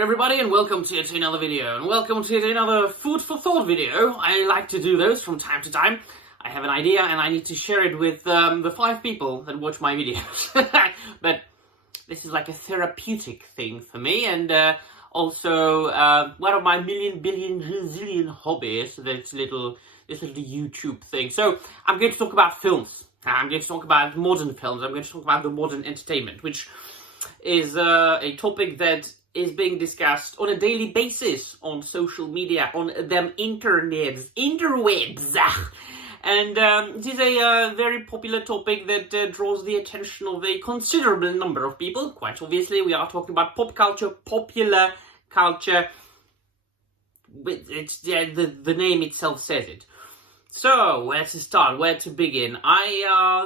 Hello everybody and welcome to yet another video, and welcome to yet another food for thought video. I like to do those from time to time. I have an idea and I need to share it with the 5 people that watch my videos. But this is like a therapeutic thing for me, and also one of my million, billion, zillion hobbies, this little YouTube thing. So I'm going to talk about films. I'm going to talk about modern films. I'm going to talk about the modern entertainment, which is a topic that is being discussed on a daily basis on social media, on them interwebs. And it is a very popular topic that draws the attention of a considerable number of people. Quite obviously, we are talking about pop culture, popular culture. It's the name itself says it. So, where to start? Where to begin?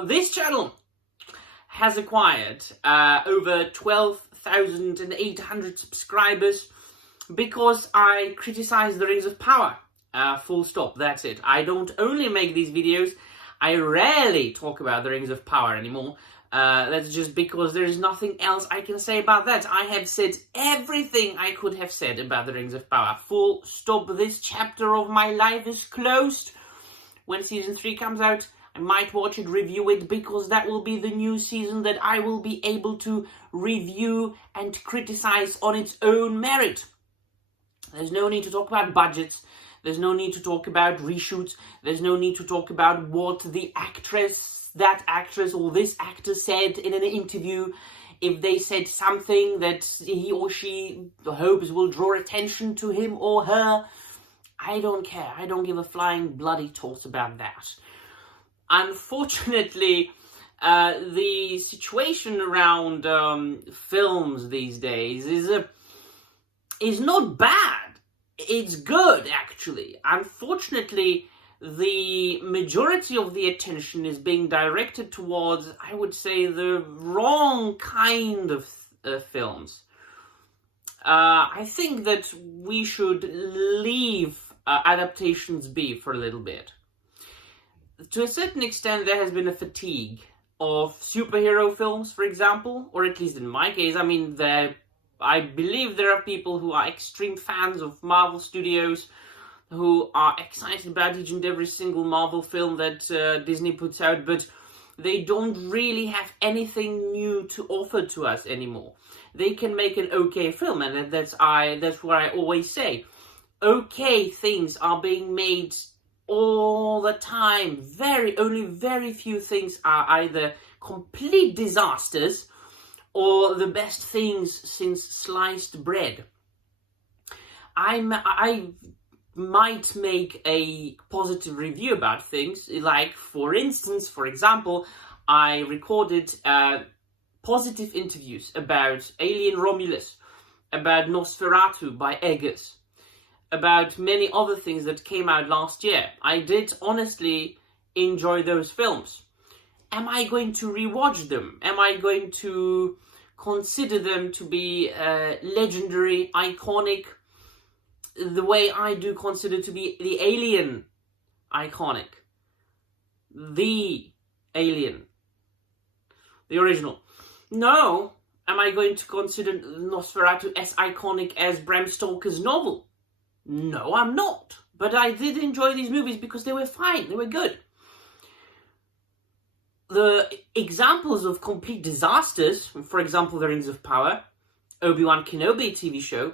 This channel has acquired over 12,800 subscribers because I criticize the Rings of Power. Full stop, that's it. I don't only make these videos, I rarely talk about the Rings of Power anymore. That's just because there is nothing else I can say about that. I have said everything I could have said about the Rings of Power. Full stop. This chapter of my life is closed. When season 3 comes out, I might watch it, review it, because that will be the new season that I will be able to review and criticize on its own merit. There's no need to talk about budgets. There's no need to talk about reshoots. There's no need to talk about what that actress or this actor said in an interview. If they said something that he or she hopes will draw attention to him or her, I don't care. I don't give a flying bloody toss about that. Unfortunately, the situation around films these days is not bad. It's good, actually. Unfortunately, the majority of the attention is being directed towards, I would say, the wrong kind of films. I think that we should leave adaptations be for a little bit. To a certain extent, there has been a fatigue of superhero films, for example, or at least in my case. I mean, I believe there are people who are extreme fans of Marvel Studios, who are excited about each and every single Marvel film that Disney puts out, but they don't really have anything new to offer to us anymore. They can make an okay film, and that's what I always say. Okay things are being made all the time. Only very few things are either complete disasters or the best things since sliced bread. I might make a positive review about things, like for example, I recorded positive interviews about Alien Romulus, about Nosferatu by Eggers, about many other things that came out last year. I did honestly enjoy those films. Am I going to rewatch them? Am I going to consider them to be legendary, iconic, the way I do consider to be the Alien iconic? The Alien. The original. No. Am I going to consider Nosferatu as iconic as Bram Stoker's novel? No, I'm not. But I did enjoy these movies because they were fine. They were good. The examples of complete disasters, for example, The Rings of Power, Obi-Wan Kenobi TV show,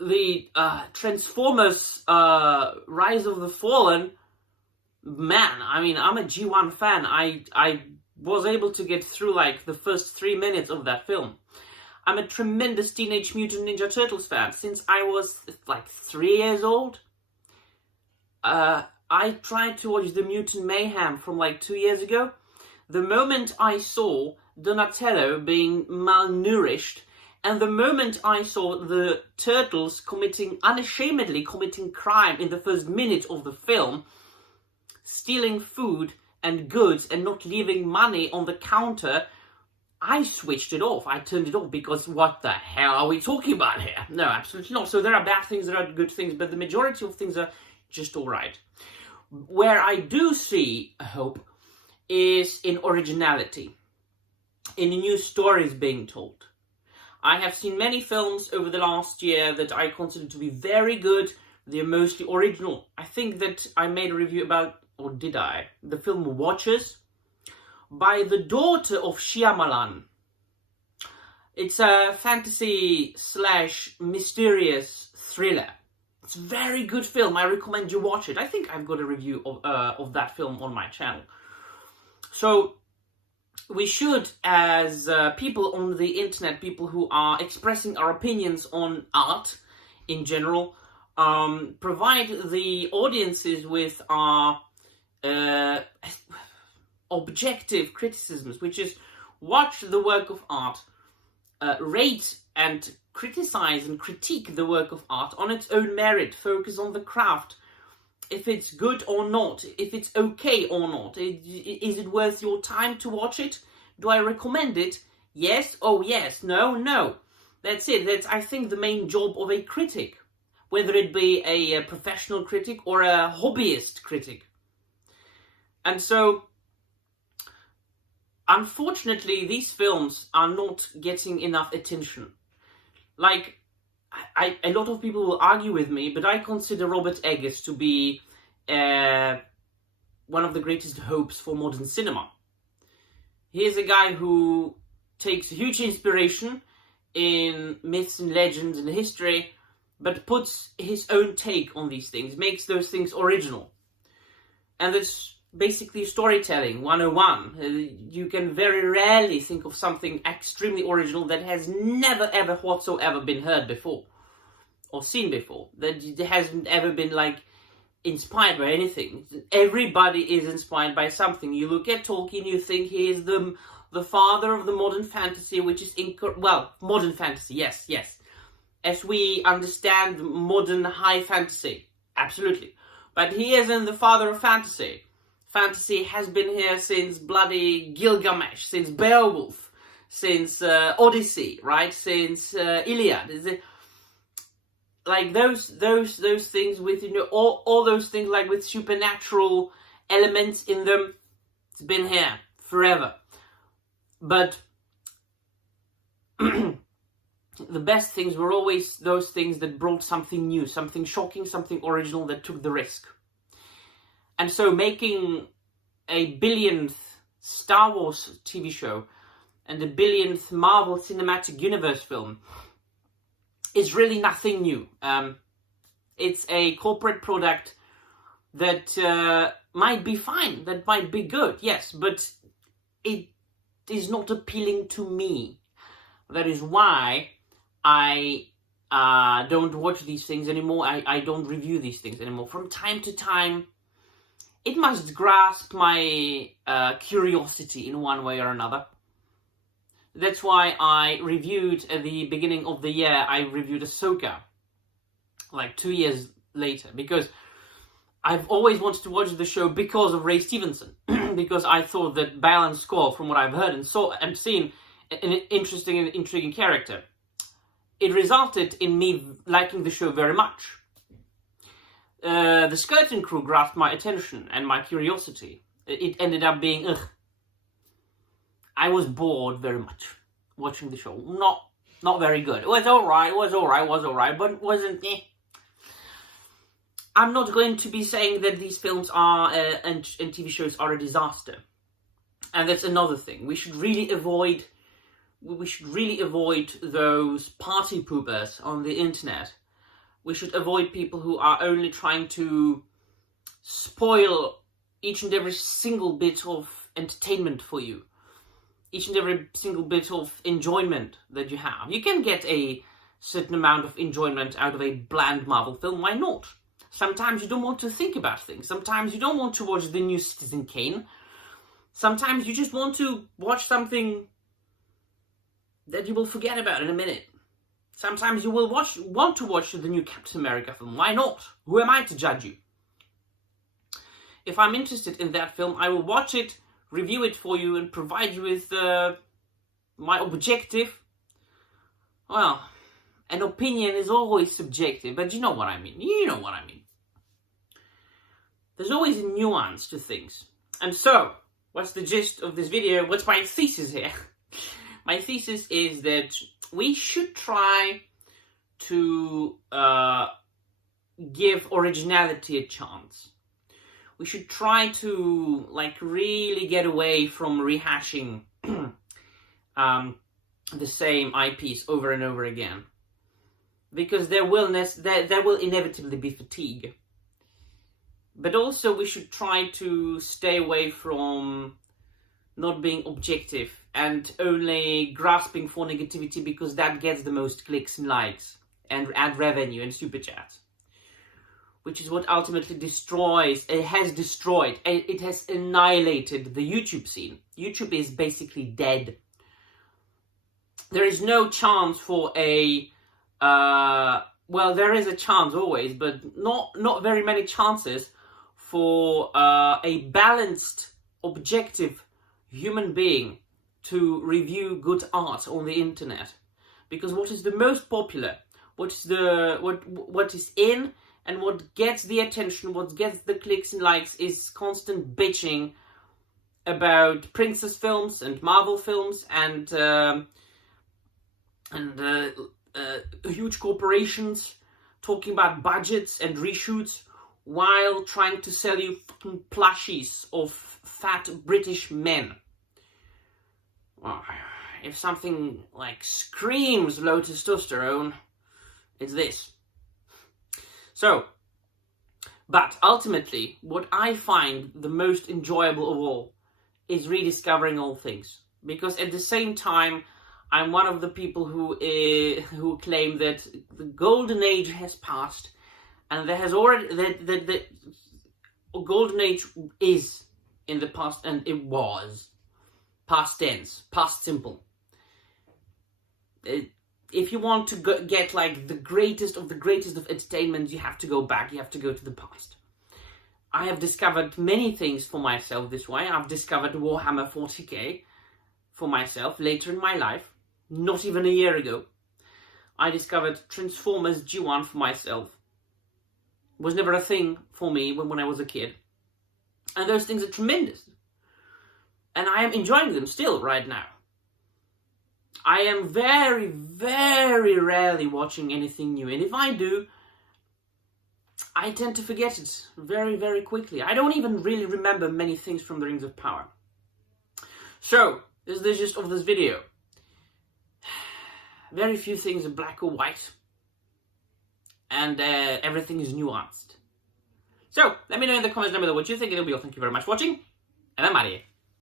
the Transformers Rise of the Fallen, man, I mean, I'm a G1 fan. I was able to get through like the first 3 minutes of that film. I'm a tremendous Teenage Mutant Ninja Turtles fan. Since I was like 3 years old, I tried to watch the Mutant Mayhem from like 2 years ago. The moment I saw Donatello being malnourished, and the moment I saw the turtles unashamedly committing crime in the first minute of the film, stealing food and goods and not leaving money on the counter, I switched it off. I turned it off because what the hell are we talking about here? No, absolutely not. So there are bad things, there are good things, but the majority of things are just alright. Where I do see hope is in originality, in new stories being told. I have seen many films over the last year that I consider to be very good. They're mostly original. I think that I made a review about, or did I? The film Watchers by the daughter of Shyamalan. It's a fantasy / mysterious thriller. It's a very good film. I recommend you watch it. I think I've got a review of that film on my channel. So we should, as people on the internet, people who are expressing our opinions on art in general, provide the audiences with our objective criticisms, which is watch the work of art, rate and criticize and critique the work of art on its own merit, focus on the craft, if it's good or not, if it's okay or not, is it worth your time to watch it? Do I recommend it? Yes, oh yes, no, no. That's it. That's, I think, the main job of a critic, whether it be a professional critic or a hobbyist critic. And so, unfortunately, these films are not getting enough attention. Like, a lot of people will argue with me, but I consider Robert Eggers to be one of the greatest hopes for modern cinema. He is a guy who takes huge inspiration in myths and legends and history, but puts his own take on these things, makes those things original. And that's basically storytelling 101. You can very rarely think of something extremely original that has never ever whatsoever been heard before or seen before, that hasn't ever been like inspired by anything. Everybody is inspired by something. You look at Tolkien, you think he is the father of the modern fantasy, which is modern fantasy, yes, as we understand modern high fantasy, absolutely. But he isn't the father of fantasy. Fantasy has been here since bloody Gilgamesh, since Beowulf, since Odyssey, right? Since Iliad. Like those things with, you know, all those things like with supernatural elements in them. It's been here forever. But the best things were always those things that brought something new, something shocking, something original that took the risk. And so making a billionth Star Wars TV show and a billionth Marvel Cinematic Universe film is really nothing new. It's a corporate product that might be fine, that might be good, yes, but it is not appealing to me. That is why I don't watch these things anymore. I don't review these things anymore. From time to time, it must grasp my curiosity in one way or another. That's why I reviewed at the beginning of the year, I reviewed Ahsoka, like 2 years later, because I've always wanted to watch the show because of Ray Stevenson, because I thought that Balan Skoll, from what I've heard and saw and seen, an interesting and intriguing character. It resulted in me liking the show very much. The Skeleton Crew grasped my attention and my curiosity. It ended up being, I was bored very much watching the show. Not very good. It was alright, but it wasn't, I'm not going to be saying that these films are, and TV shows are a disaster. And that's another thing. We should really avoid those party poopers on the internet. We should avoid people who are only trying to spoil each and every single bit of entertainment for you. Each and every single bit of enjoyment that you have. You can get a certain amount of enjoyment out of a bland Marvel film, why not? Sometimes you don't want to think about things. Sometimes you don't want to watch the new Citizen Kane. Sometimes you just want to watch something that you will forget about in a minute. Sometimes you will want to watch the new Captain America film. Why not? Who am I to judge you? If I'm interested in that film, I will watch it, review it for you, and provide you with my objective. Well, an opinion is always subjective, but you know what I mean. You know what I mean. There's always a nuance to things. And so, what's the gist of this video? What's my thesis here? My thesis is that we should try to give originality a chance. We should try to like really get away from rehashing the same IPs over and over again, because there will inevitably be fatigue. But also we should try to stay away from not being objective and only grasping for negativity because that gets the most clicks and likes and ad revenue and super chats, which is what ultimately it has annihilated the YouTube scene. YouTube is basically dead. There is no chance for a well, there is a chance always, but not very many chances for a balanced, objective human being to review good art on the internet. Because what is the most popular, what is in and what gets the attention, what gets the clicks and likes is constant bitching about princess films and Marvel films and huge corporations talking about budgets and reshoots while trying to sell you fucking plushies of fat British men. Well, if something like screams low testosterone, it's this. So, but ultimately, what I find the most enjoyable of all is rediscovering old things. Because at the same time, I'm one of the people who claim that the golden age has passed, and there has already the golden age is in the past, and it was past tense, past simple. If you want to get like the greatest of entertainment, you have to go back. You have to go to the past. I have discovered many things for myself this way. I've discovered Warhammer 40k for myself later in my life. Not even a year ago. I discovered Transformers G1 for myself. It was never a thing for me when I was a kid. And those things are tremendous. And I am enjoying them still right now. I am very, very rarely watching anything new. And if I do, I tend to forget it very, very quickly. I don't even really remember many things from the Rings of Power. So, this is the gist of this video. Very few things are black or white. And everything is nuanced. So, let me know in the comments down below what you think. It'll be all. Thank you very much for watching. And I'm out of here.